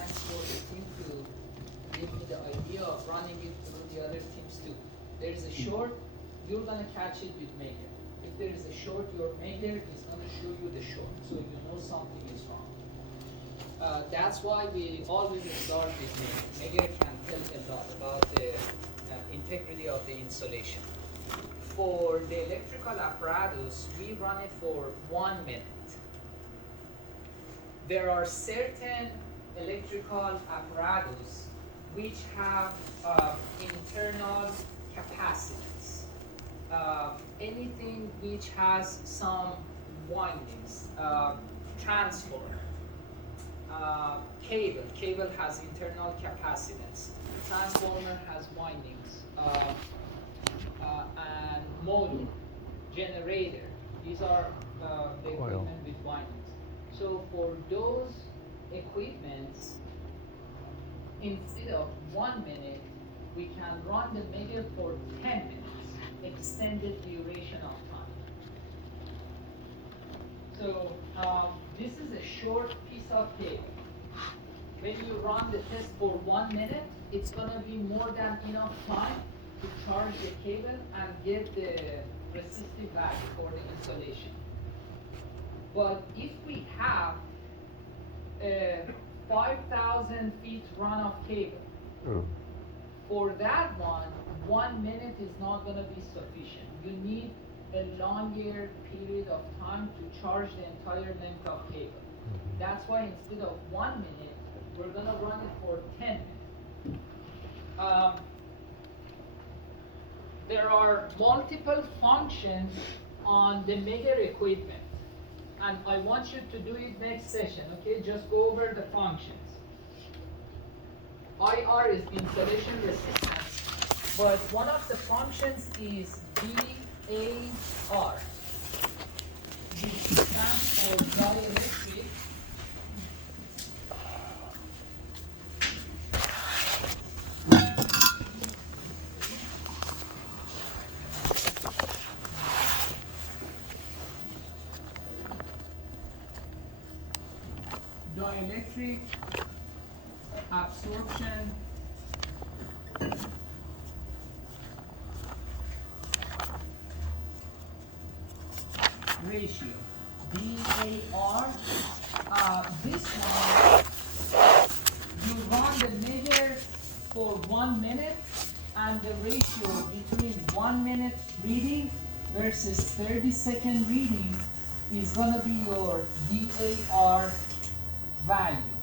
thanks for the team to give me the idea of running it through the other teams too. There is a short, you're gonna catch it with maker. If there is a short, your maker is gonna show you the short, so you know something is wrong. That's why we always start with maker. Maker can tell a lot about the integrity of the insulation. For the electrical apparatus, we run it for 1 minute. There are certain electrical apparatus which have internal capacitance. Anything which has some windings, transformer, cable has internal capacitance, transformer has windings, and motor, generator, these are the equipment with windings. So for those equipments, instead of 1 minute, we can run the meter for 10 minutes, extended duration of time. So this is a short piece of cable. When you run the test for 1 minute, it's gonna be more than enough time to charge the cable and get the resistive value for the insulation. But if we have a 5,000 feet run of cable, for that one, 1 minute is not going to be sufficient. You need a longer period of time to charge the entire length of cable. That's why instead of 1 minute, we're going to run it for 10 minutes. There are multiple functions on the meter equipment, and I want you to do it next session, okay? Just go over the functions. IR is insulation resistance, but one of the functions is DAR, which stands for dielectric absorption ratio, DAR. This one, you run the meter for 1 minute, and the ratio between 1 minute reading versus 30-second reading is going to be your DAR value.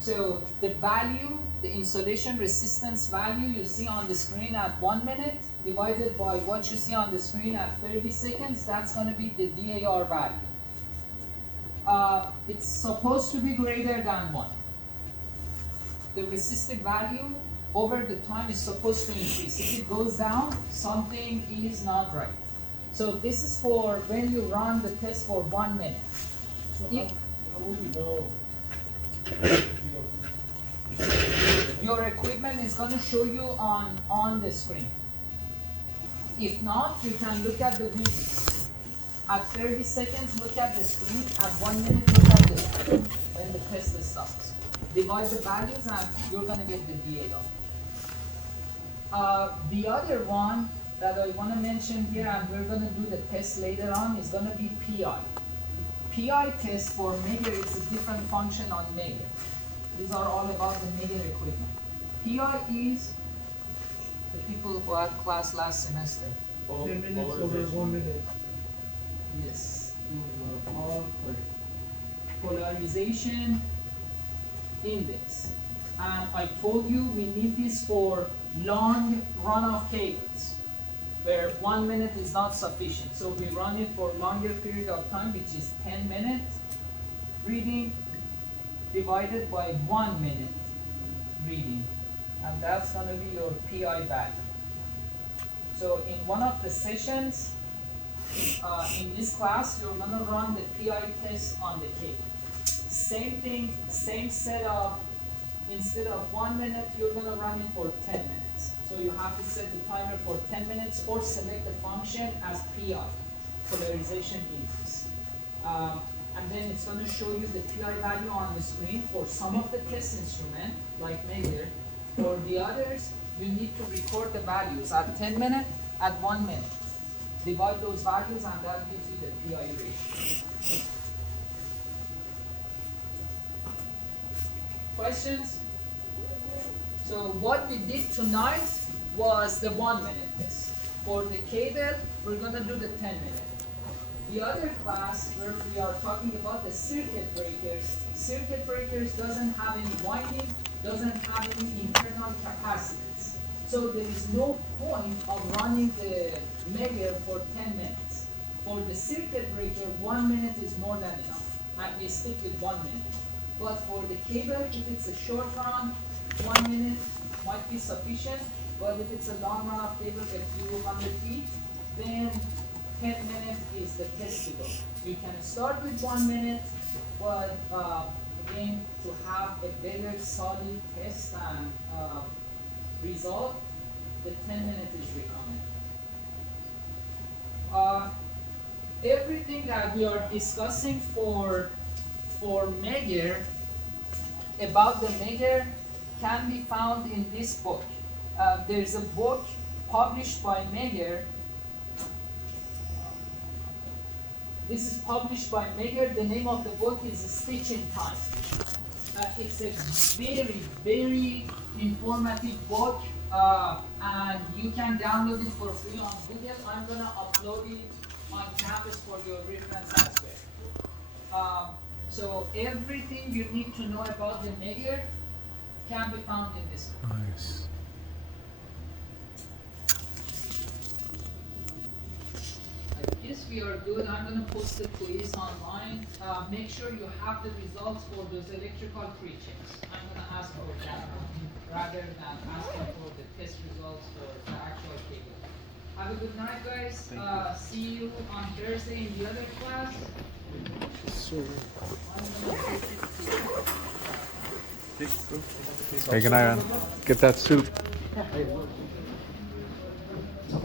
So the value, the insulation resistance value you see on the screen at 1 minute divided by what you see on the screen at 30 seconds, that's going to be the DAR value. It's supposed to be greater than 1. The resistive value over the time is supposed to increase. If it goes down, something is not right. So this is for when you run the test for 1 minute. So how would you know? Your equipment is going to show you on the screen. If not, you can look at the video. At 30 seconds, look at the screen. At 1 minute, look at the screen when the test stops. Divide the values and you're going to get the DAR. The other one that I want to mention here, and we're going to do the test later on, is going to be PI. PI test for meter is a different function on meter. These are all about the meter equipment. PI is the people who had class last semester. 10 minutes over 1 minute. Yes, those are all correct. Polarization index. And I told you we need this for long run-off cables, where 1 minute is not sufficient. So we run it for longer period of time, which is 10 minutes reading divided by 1 minute reading. And that's going to be your PI value. So in one of the sessions, in this class, you're going to run the PI test on the cable. Same thing, same setup. Instead of 1 minute, you're going to run it for 10 minutes. So you have to set the timer for 10 minutes or select the function as PI, polarization index. and then it's gonna show you the PI value on the screen for some of the test instrument, like Measure. For the others, you need to record the values at 10 minutes, at 1 minute. Divide those values and that gives you the PI ratio. Questions? So what we did tonight was the 1 minute test. For the cable, we're gonna do the 10 minute. The other class where we are talking about the circuit breakers doesn't have any winding, doesn't have any internal capacitance. So there is no point of running the measure for 10 minutes. For the circuit breaker, 1 minute is more than enough, and we stick with 1 minute. But for the cable, if it's a short run, 1 minute might be sufficient, but if it's a long run of cable, a few hundred feet, then 10 minutes is the test to go. You can start with 1 minute, but again, to have a better solid test and result, the 10 minute is recommended. Everything that we are discussing for Measure, about the Measure, can be found in this book. There's a book published by Measure. This is published by Measure. The name of the book is Stitch in Time. It's a very, very informative book, and you can download it for free on Google. I'm gonna upload it on campus for your reference as well. So everything you need to know about the Measure can be found in this book. Nice. I guess we are good. I'm going to post the quiz online. Make sure you have the results for those electrical pre-checks. I'm going to ask for that rather than asking for the test results for the actual cable. Have a good night, guys. See you on Thursday in the other class. Hey, good night, man. Get that soup.